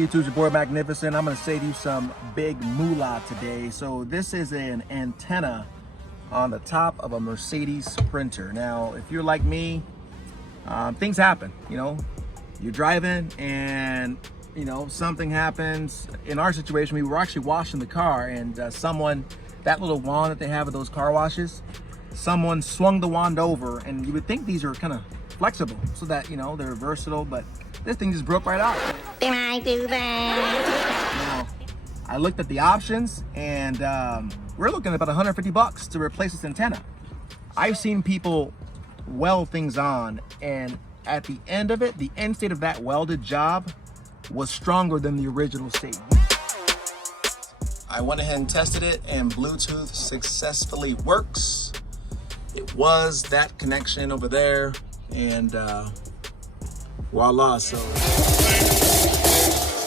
YouTube's your boy Magnificent. I'm going to save you some big moolah today. So this is an antenna on the top of a Mercedes Sprinter. Now, if you're like me, things happen. You know, you're driving and something happens. In our situation, we were actually washing the car, and that little wand that they have at those car washes, someone swung the wand over, and you would think these are kind of flexible so that they're versatile, but this thing just broke right out. Did I do that? Now, I looked at the options, and we're looking at about 150 bucks to replace this antenna. I've seen people weld things on, and at the end of it, the end state of that welded job was stronger than the original state. I went ahead and tested it, and Bluetooth successfully works. It was that connection over there, and voila. So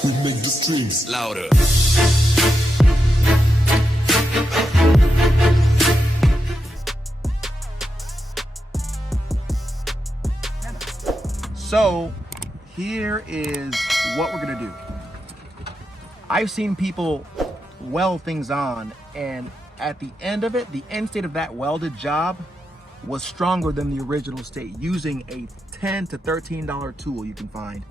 we make the streams louder. So here is what we're gonna do. I've seen people weld things on, and at the end of it, the end state of that welded job was stronger than the original state, using a $10 to $13 tool you can find.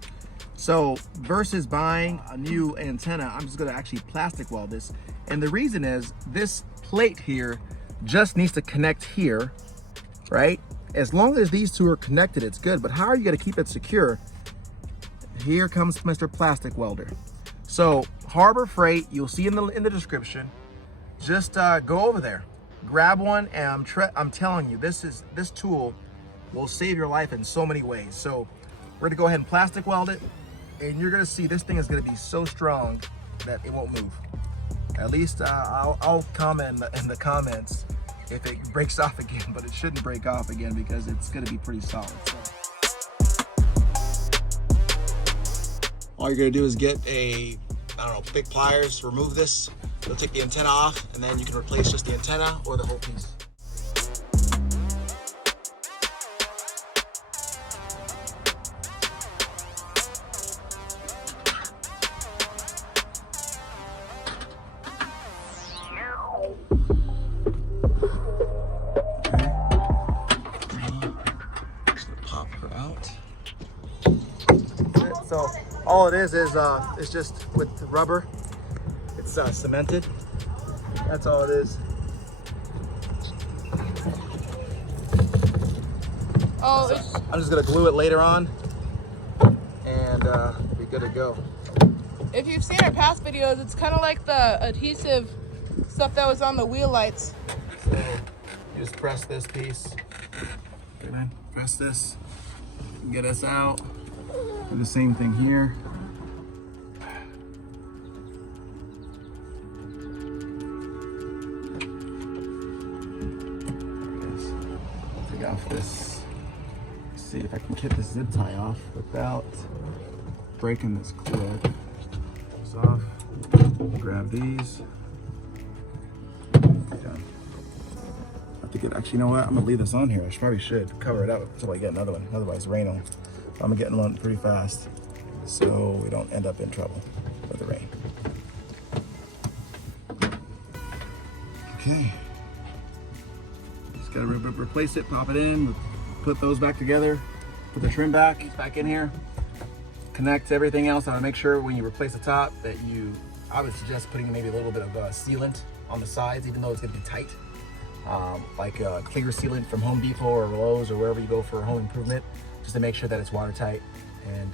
So versus buying a new antenna, I'm just gonna actually plastic weld this. And the reason is this plate here just needs to connect here, right? As long as these two are connected, it's good, but how are you gonna keep it secure? Here comes Mr. Plastic Welder. So Harbor Freight, you'll see in the description. Just go over there, grab one, and I'm telling you, this tool will save your life in so many ways. So we're gonna go ahead and plastic weld it, and you're gonna see this thing is gonna be so strong that it won't move. At least I'll comment in the comments if it breaks off again, but it shouldn't break off again because it's gonna be pretty solid. So all you're gonna do is get big pliers, remove this. You'll take the antenna off, and then you can replace just the antenna or the whole piece. Pop her out. So all it is it's just with the rubber. It's cemented. That's all it is. I'm just gonna glue it later on, and be good to go. If you've seen our past videos, it's kind of like the adhesive stuff that was on the wheel lights. So you just press this piece. Okay, man. Press this. Get us out. Do the same thing here. Take off this. See if I can get this zip tie off without breaking this clip. This off. Grab these. Done. I think it actually, you know what? I'm gonna leave this on here. I probably should cover it up until I get another one. Otherwise, rain will. I'm getting one pretty fast, so we don't end up in trouble with the rain. Okay. Just gotta replace it, pop it in, put those back together, put the trim back in here, connect everything else. I wanna make sure when you replace the top that I would suggest putting maybe a little bit of sealant on the sides, even though it's gonna be tight. Like a clear sealant from Home Depot or Lowe's or wherever you go for home improvement, just to make sure that it's watertight, and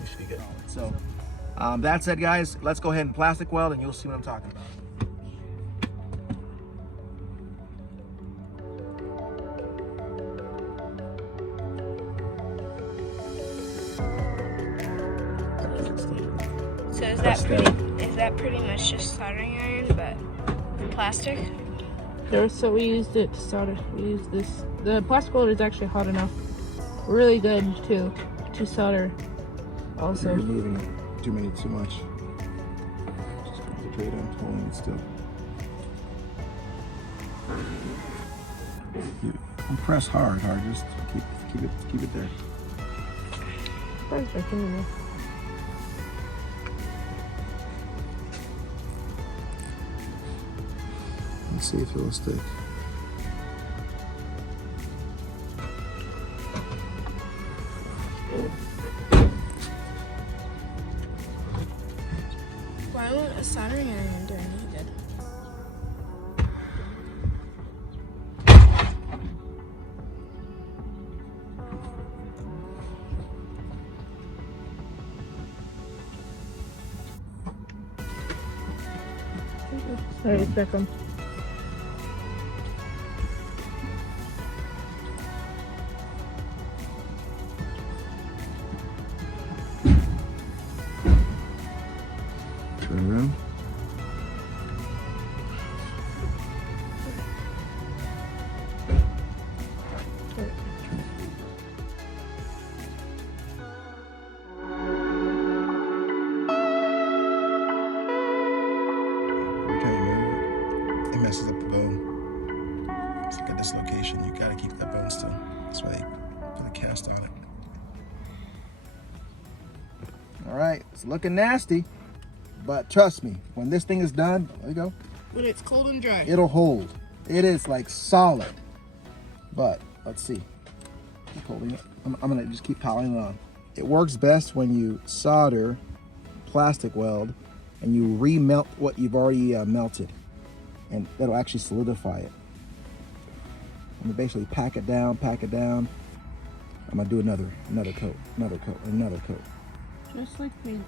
we should be good. So that said, guys, let's go ahead and plastic weld, and you'll see what I'm talking about. So is that pretty much just soldering iron, but plastic? So we used it to solder. We used this. The plastic welder is actually hot enough. Really good too to solder. Also, you're moving too much. Just concentrate on pulling it still. Don't press hard. Just keep it there. Probably right in there. Let's see if it'll stick. Why won't a soldering iron do any good? Sorry, Beckham. Turn around. Every time you move it, it messes up the bone. It's like a dislocation. You gotta keep that bone still. That's why they put a cast on it. All right, it's looking nasty, but trust me, when this thing is done, there you go, When it's cold and dry. it'll hold. It is like solid. But let's see. Keep holding it. I'm gonna just keep piling it on. It works best when you solder plastic weld and you remelt what you've already melted, and that'll actually solidify it. And you basically pack it down, pack it down. I'm gonna do another coat, another coat, another coat. Just like me.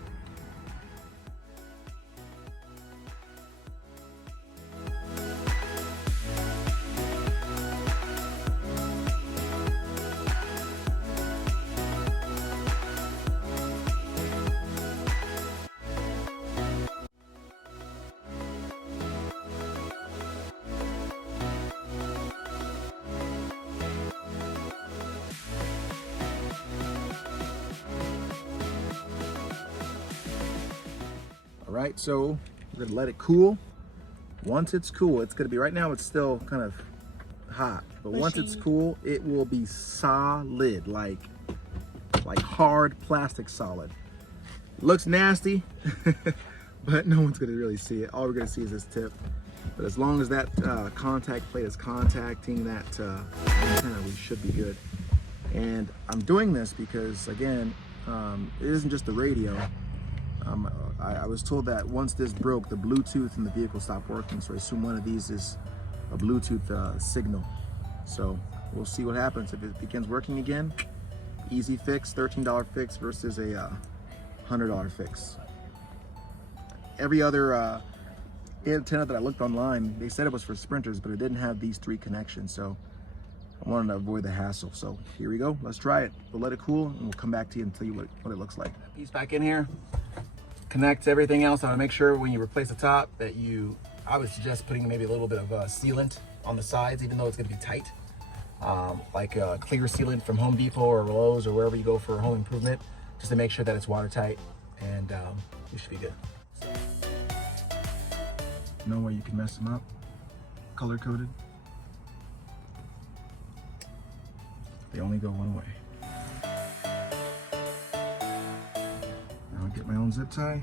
All right, so we're gonna let it cool. Once it's cool, it's gonna be, right now it's still kind of hot, but once it's cool, it will be solid, like hard plastic solid. Looks nasty, but no one's gonna really see it. All we're gonna see is this tip. But as long as that contact plate is contacting that antenna, we should be good. And I'm doing this because, again, it isn't just the radio. I was told that once this broke, the Bluetooth in the vehicle stopped working, so I assume one of these is a Bluetooth signal. So we'll see what happens if it begins working again. Easy fix, $13 fix versus a $100 fix. Every other antenna that I looked online, they said it was for sprinters, but it didn't have these 3 connections, so I wanted to avoid the hassle. So here we go, let's try it. We'll let it cool and we'll come back to you and tell you what it looks like. Piece back in here, connects everything else. I want to make sure when you replace the top that I would suggest putting maybe a little bit of sealant on the sides, even though it's going to be tight. Like a clear sealant from Home Depot or Lowe's or wherever you go for home improvement, just to make sure that it's watertight, and you should be good. No way you can mess them up. Color coded. They only go one way. Now I'll get my own zip tie.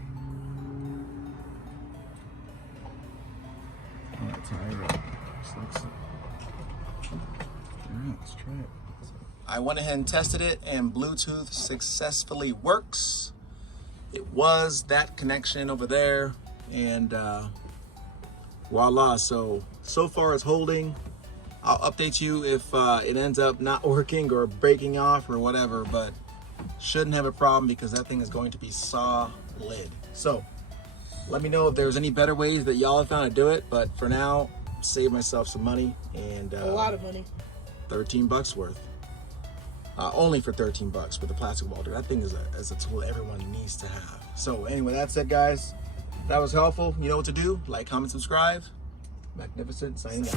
I'll tie it up, just like so. Alright, let's try it. I went ahead and tested it, and Bluetooth successfully works. It was that connection over there, and voila. So far it's holding. I'll update you if it ends up not working or breaking off or whatever, but shouldn't have a problem because that thing is going to be solid. So let me know if there's any better ways that y'all have found to do it, but for now, save myself some money, and A lot of money. 13 bucks worth. Only for 13 bucks with the plastic welder. That thing is a tool everyone needs to have. So anyway, that's it, guys. That was helpful. You know what to do. Like, comment, subscribe. Magnificent signing out.